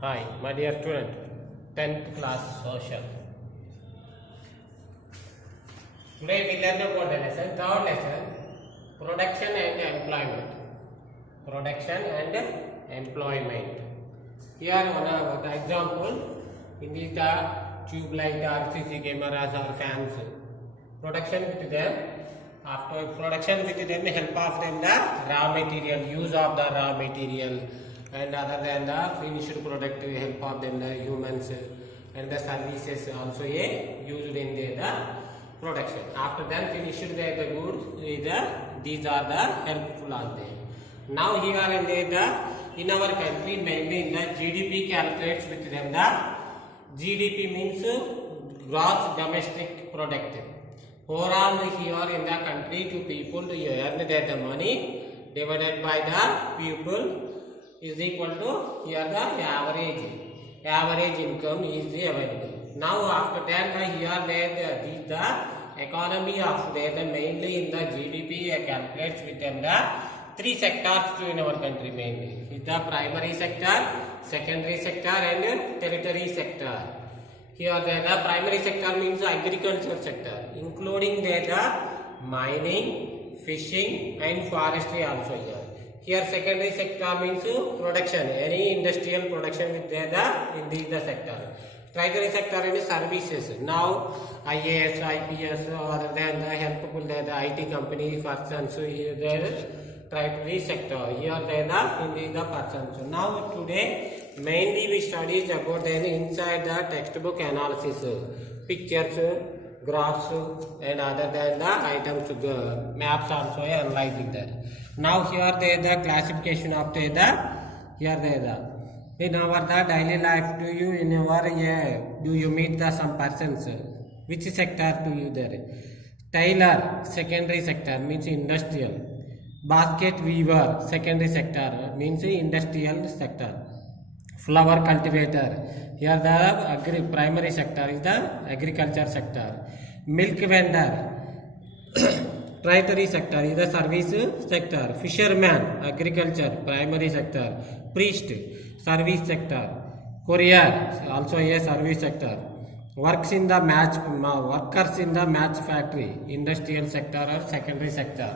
Hi, my dear student, 10th class social. Today we learn about the lesson, third lesson, production and employment. Production and employment. Here one of the example, in the tube light or CC cameras or fans. Production with them. After production with them, help of them the raw material, use of the raw material. And other than the finished product, help of them the humans and the services also used in the production. After then finished the goods, these are the helpful on them. Now here in our country, mainly in the GDP calculates with them. The GDP means gross domestic product. Overall here in the country, to people to earn the money divided by the people is equal to here the average income is available. Now after that here the economy of the mainly in the GDP calculates with them the three sectors in our country mainly. Is the primary sector, secondary sector and tertiary sector. Here the primary sector means agriculture sector, including the mining, fishing and forestry also here. Here secondary sector means production, any industrial production with in the sector. Tertiary sector is services. Now IAS, IPS, other than the helpful the IT company persons, so here there is tertiary sector. Here in the persons. So now today mainly we studies about inside the textbook analysis, pictures, graphs and other than the items, maps also analyzing that. Now here the classification of in our daily life, do you meet some persons? Which sector do you there? Tailor, secondary sector means industrial. Basket weaver, secondary sector means industrial sector. Flower cultivator, here the primary sector is the agriculture sector. Milk vendor, tertiary sector is the service sector. Fisherman, agriculture, primary sector. Priest, service sector. Courier, also a service sector. Workers in the match factory, industrial sector or secondary sector.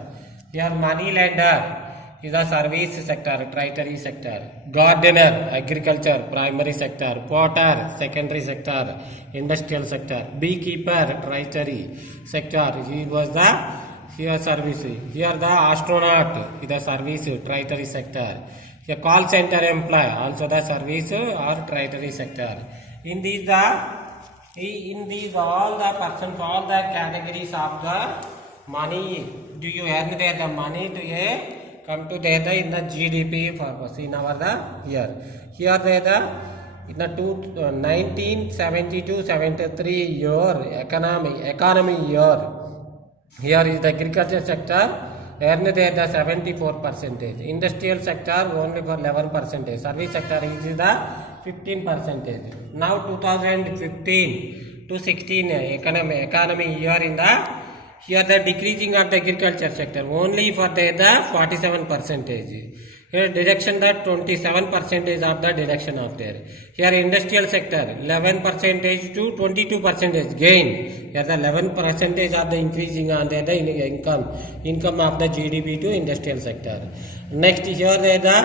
Here money lender is a service sector, tertiary sector. Gardener, agriculture, primary sector. Potter, secondary sector, industrial sector. Beekeeper, tertiary sector. He was the here service. Here the astronaut is the service, tertiary sector. Here call center employee, also the service or tertiary sector. In these all the persons, all the categories of the money, do you earn the money to come to in the GDP purpose in our year. Here in the 1972-73 year economy year. Here is the agriculture sector earned the 74%. Industrial sector only for 11%. Service sector is the 15%. Now 2015 to 16 economy year in here the decreasing of the agriculture sector only for the 47%. Here deduction that 27% of the deduction of there. Here industrial sector 11% to 22% gain. Here the 11% of the increasing on the income of the GDP to industrial sector. Next here the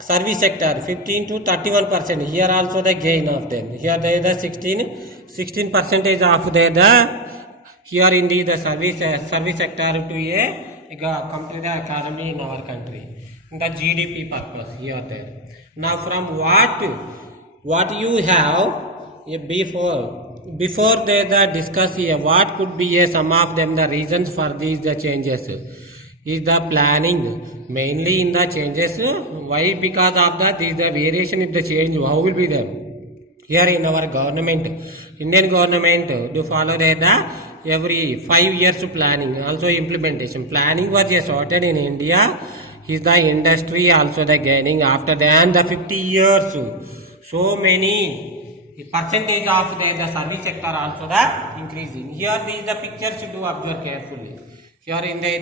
service sector 15 to 31%. Here also the gain of them. Here the 16% of the here indeed the service sector to complete the economy in our country. The GDP purpose here there. Now from what you have before they discuss here what could be some of them the reasons for these the changes is the planning mainly in the changes. Why? Because of the variation in the change. How will be them here in our government, Indian government to follow every 5 years planning, also implementation. Planning was started in India. Is the industry also the gaining after the 50 years. So many percentage of the service sector also the increasing. Here these the pictures you do observe carefully. Here in the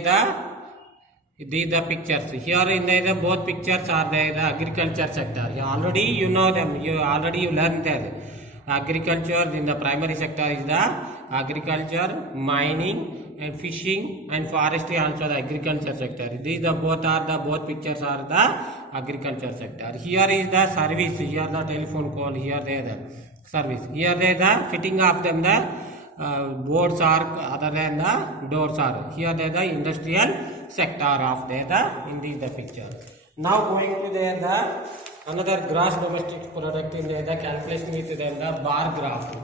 These the pictures. Here in the both pictures are the agriculture sector. Already you know them. You learned that. Agriculture in the primary sector is the agriculture, mining and fishing and forestry also the agriculture sector. These the both pictures are the agriculture sector. Here is the service. Here the telephone call. Here they the service. Here they the fitting of them the boards are other than the doors are. Here they the industrial sector of the in the picture. Now going to the another gross domestic product in the calculation with the bar graph.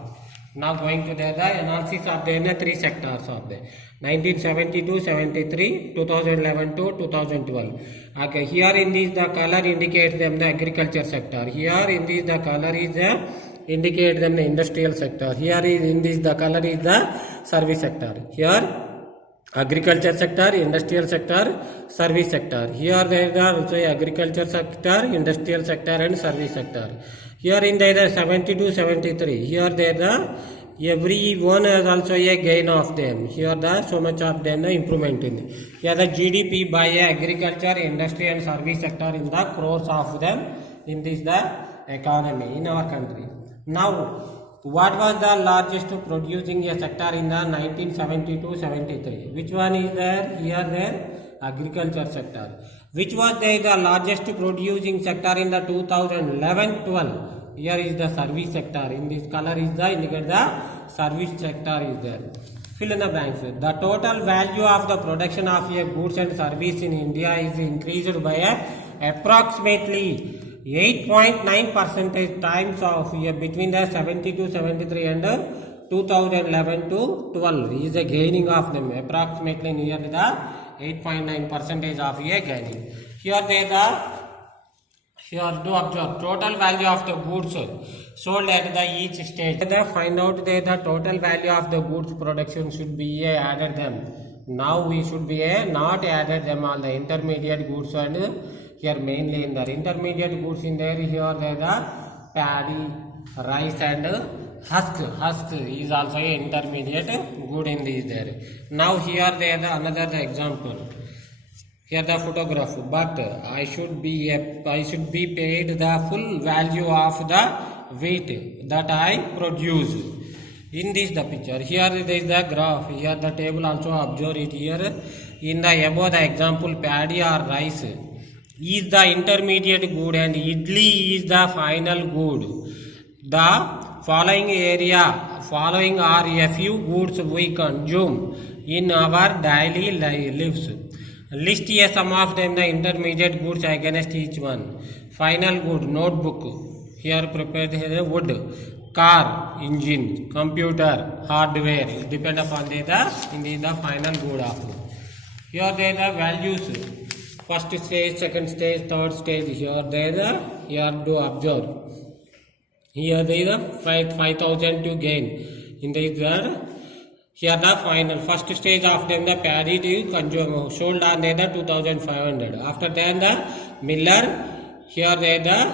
Now going to the analysis of the three sectors of the 1972-73, 2011-2012. Okay, here in this the color indicates them the agriculture sector. Here in this the color is the indicate them the industrial sector. Here is in this the color is the service sector. Here agriculture sector, industrial sector, service sector. Here there are also agriculture sector, industrial sector and service sector. Here in the 72-73, here there are every one has also a gain of them. Here the so much of them the improvement in. Here the GDP by agriculture, industry and service sector in the crores of them in this the economy in our country. Now what was the largest producing a sector in the 1972-73? Which one is there? Here there agriculture sector. Which was the largest producing sector in the 2011-12? Here is the service sector. In this color is the indicate the service sector is there. Fill in the blanks. The total value of the production of a goods and service in India is increased by approximately 8.9% times of between the 72-73 and 2011-12 is a gaining of them approximately near the 8.9% of a gaining. Here they here do observe total value of the goods sold at the each stage. They find out the total value of the goods production should be added them. Now we should be not added them all the intermediate goods and here mainly in the intermediate goods in there here they the paddy, rice and husk. Husk is also a intermediate good in this there. Now here they the another the example. Here the photograph, but I should be paid the full value of the weight that I produce. In this the picture. Here there is the graph. Here the table also observe it here. In the above the example paddy or rice is the intermediate good and idli is the final good. The following are a few goods we consume in our daily lives. List a some of them the intermediate goods against each one. Final good notebook. Here prepared here wood, car, engine, computer, hardware. It depend upon the final good of. Here they the values. First stage, second stage, third stage. Here do observe. Here there is 5,000 to gain. In the here the final first stage of them the paddy to consume sold on the 2,500. After then the miller here the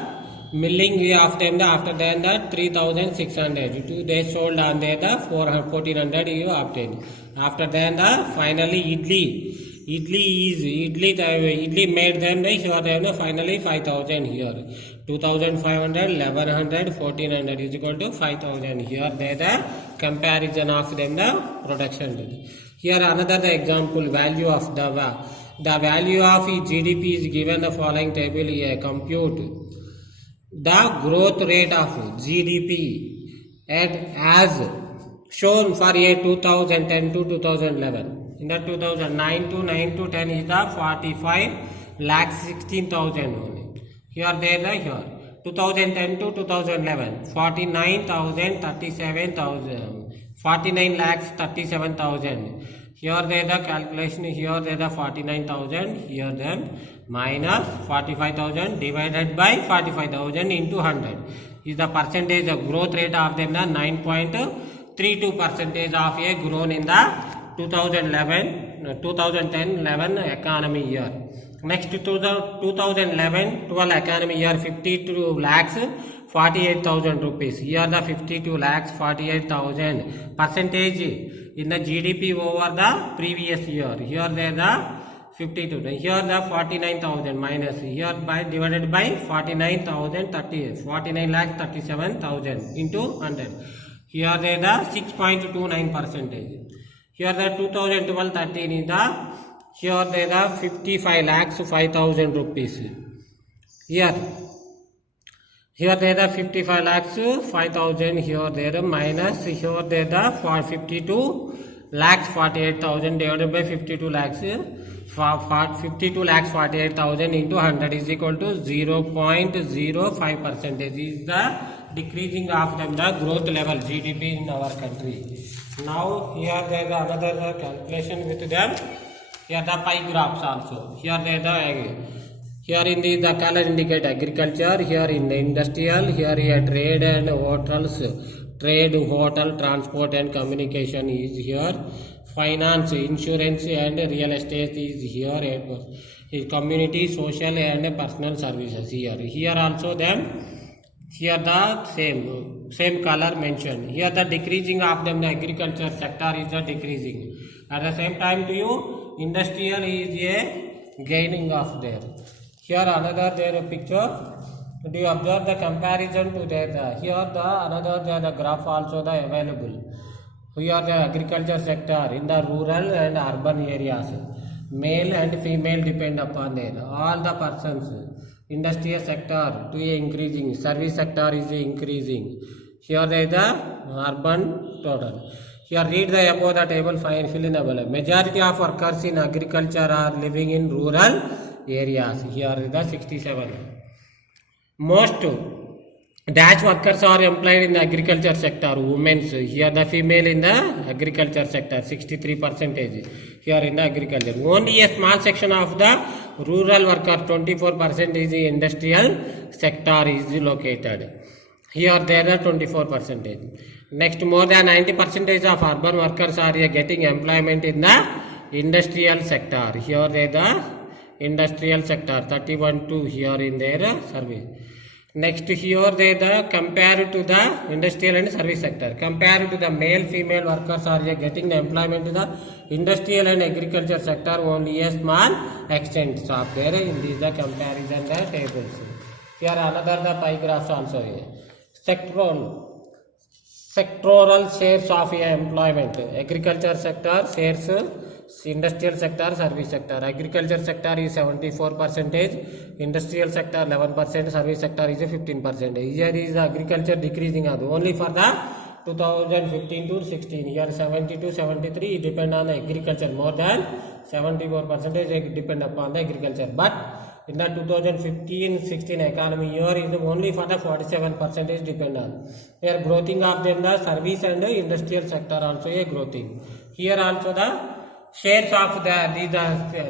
milling of them the after then the 3,600. They sold on the 1,400 you obtained. After then the finally idli made them here then finally 5,000 here. 2,500, 1,100, 1,400 is equal to 5,000. Here the comparison of them the production. Here another the example value of the value of GDP is given the following table here. Compute the growth rate of GDP as shown for year 2010 to 2011. In the 2009 to 10 is the 45 lakh 16,000 only. Here here 2010 to 2011 49,000 37,000 49 lakhs 37,000. Here the calculation here the 49,000 here then minus 45,000 divided by 45,000 into 100 is the percentage of growth rate of them 9.32% of a grown in the 2010-11 economy year. Next to the 2011-12 economy year 52 lakhs 48,000 rupees. Here the 52 lakhs 48,000 percentage in the GDP over the previous year. Here there the 52. Here the 49,000 minus here by divided by 49,000 30 49 lakh 37,000 into 100. Here they the 6.29 percentage. Here the 2012 13 is the here they the 55 lakhs 5,000 rupees. Here they the 55 lakhs 5,000. Here they the minus here they the 52 lakhs 48,000 divided by 52 lakhs 52 lakhs 48,000 into 100 is equal to 0.05 percentage is the decreasing of the growth level GDP in our country. Now here there is another calculation with them. Here the pie graphs also. Here there the here in the color indicate agriculture. Here in the industrial. Here trade and hotels. Trade, hotel, transport and communication is here. Finance, insurance and real estate is here. Community, social and personal services here. Here also them. Here the same color mentioned. Here the decreasing of the agriculture sector is the decreasing. At the same time to you, industrial is a gaining of there. Here another there picture. Do you observe the comparison to that? Here the graph also the available. Here the agriculture sector in the rural and urban areas. Male and female depend upon there. All the persons. Industrial sector to increasing. Service sector is increasing. Here there is the urban total. Here read the above the table, fill in the below. Majority of workers in agriculture are living in rural areas. Here is the 67. Most dash workers are employed in the agriculture sector. Women's here the female in the agriculture sector 63%. Here in the agriculture. Only a small section of the rural worker 24% is the industrial sector is located. Here there are 24%. Next, more than 90% of urban workers are getting employment in the industrial sector. Here they the industrial sector 31 here in their service. Next, here they the compared to the industrial and service sector. Compared to the male female workers are getting the employment in the industrial and agriculture sector only a small extent of there in these the comparison the tables. Here another the pie graphs also here. Sectoral shares of employment. Agriculture sector shares, industrial sector, service sector. Agriculture sector is 74%, industrial sector 11%, service sector is 15%. Here is the agriculture decreasing only for the 2015 to 16. Here 70 to 73 depend on the agriculture. More than 74% depend upon the agriculture. But in the 2015-16 economy year is only for the 47% depend on. Here growing of them the service and the industrial sector also a growing. Here also the shares of these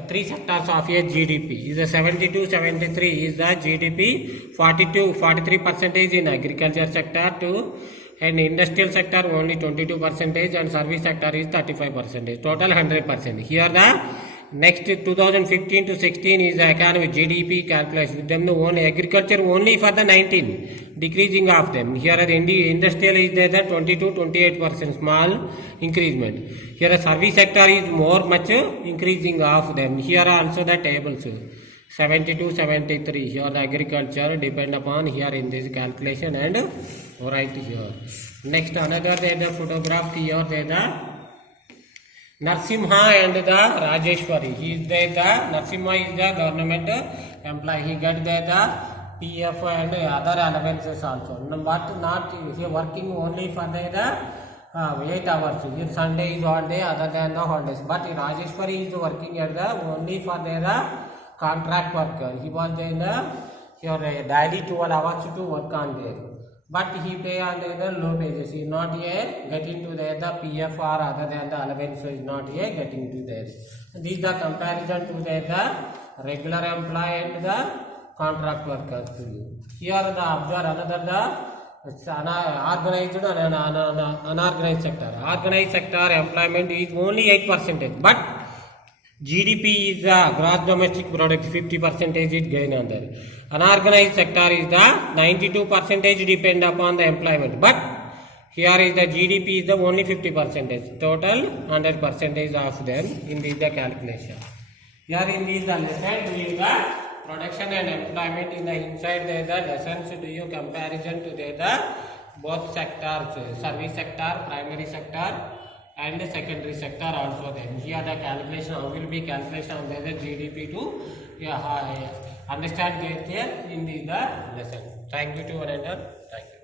three sectors of a GDP is 72-73 is the GDP 43% in agriculture sector to and industrial sector only 22% and service sector is 35%. Total 100%. Here the next 2015 to 16 is the economy GDP calculation with them the only agriculture only for the 19 decreasing of them. Here the industrial is there the 22-28% small increasement. Here the service sector is more much increasing of them. Here also the tables 72-73 here the agriculture depend upon here in this calculation and right here. Next another there the photograph here there the Narsimha and the Rajeshwari. He is there the Narsimha is the government employee. He get there the PF and other allowances also. But not he working only for the 8 hours. Here Sunday is holiday other than the holidays. But Rajeshwari is working at the only for the contract worker. He was there in the here daily 12 hours to work on there. But he pay on the low wages. He is not here getting to the PF or other than the allowance is not here getting to this. This is the comparison to the regular employee and the contract workers. Here the observe another the organized and unorganized sector. Organized sector employment is only 8%, but GDP is the gross domestic product 50% is gain on there. Unorganized sector is the 92% depend upon the employment, but here is the GDP is the only 50%. Total 100% of them in this the calculation. Here in this the lesson doing the production and employment. In the inside there is the lessons to you comparison to the both sectors, service sector, primary sector and secondary sector also. Then here the calculation, how will be calculation of the GDP to understand here in the lesson. Thank you to one and all. Thank you.